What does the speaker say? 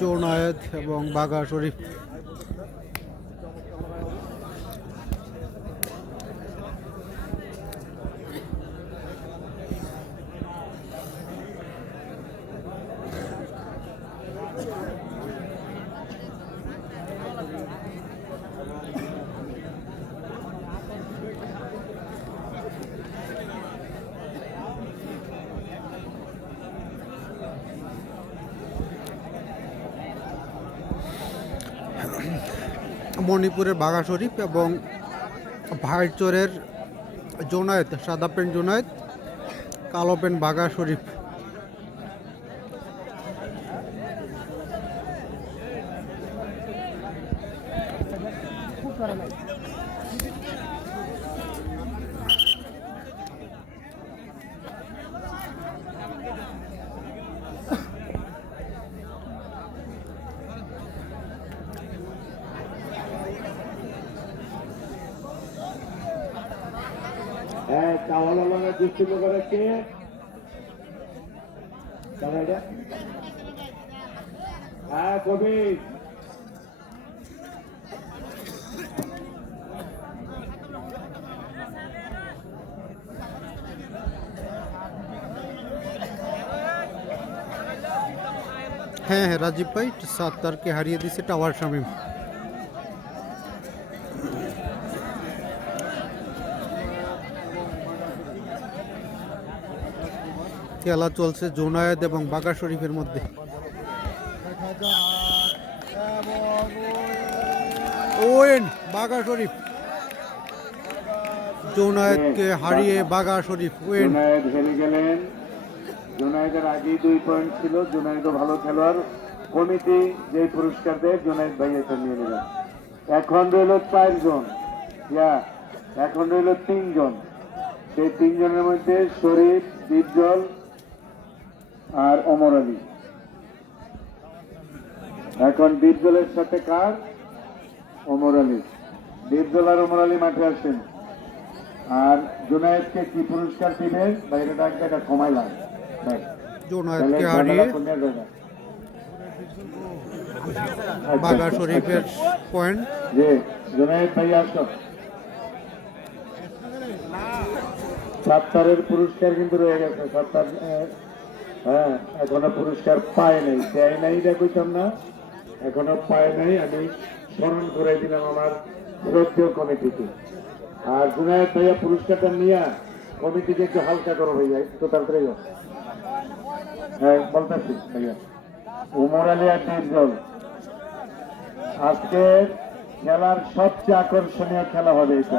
জোনায়েদ এবং বাঘা শরীফ। মণিপুরের বাঘা শরীফ এবং ভাইচরের জোনায়েদ, সাদা পেন জোনায়েদ, কালো পেন বাঘা শরীফ। হ্যাঁ, চাওয়ালা লঙ্কা দুষ্টিম করে কে হ্যাঁ কবি হ্যাঁ রাজীব ভাই সাত্তারকে হারিয়ে দিয়েছে টাওয়ার শামীম। খেলা চলছে জোনায়েদ এবং বাঘা শরীফের মধ্যে। ওয়েন বাঘা শরীফ জোনায়েদকে হারিয়ে বাঘা শরীফ ওয়েন। জোনায়েদ হেরে গেলেন। জোনায়েদের আগেই 2 পয়েন্ট ছিল। জোনায়েদও ভালো খেলোয়াড়। কমিটি যে পুরস্কার দেয় জোনায়েদ ভাই এটা নিয়ে নেবেন। এখন রইল 4 জন, এখন রইল 3 জন। সেই 3 জনের মধ্যে শরীফ, দীপজল আর ওমর আলী। এখন দীপজলের সাথে কার? ওমর আলী। দীপজল আর ওমর আলী মাঠে আসেন। আর জোনায়েদকে কি পুরস্কার দিবেন? বাইরে ডাক দেখা কমাইলাম। জোনায়েদকে হারিয়ে বাঘা শরীফের পয়েন্ট। যে জোনায়েদ ভাই আসো। সাত্তারের পুরস্কার কিন্তু রয়ে গেছে। সাত্তার হ্যাঁ এখনো পুরস্কার পায় নাই, দেয় নাই দেখতাম না, এখনো পায় নাই। আমি স্মরণ করে দিলাম আমার শ্রদ্ধেয় কমিটিকে। আর জুনায়েদ ভাইয়া পুরস্কারটা নিয়ে কমিটিকে একটু হালকা করো ভাইয়া, একটু তাড়াতাড়ি। হ্যাঁ বলতেছি ভাইয়া। ওমর আলী আর দীপজল আজকের খেলার সবচেয়ে আকর্ষণীয় খেলা হবে এটা।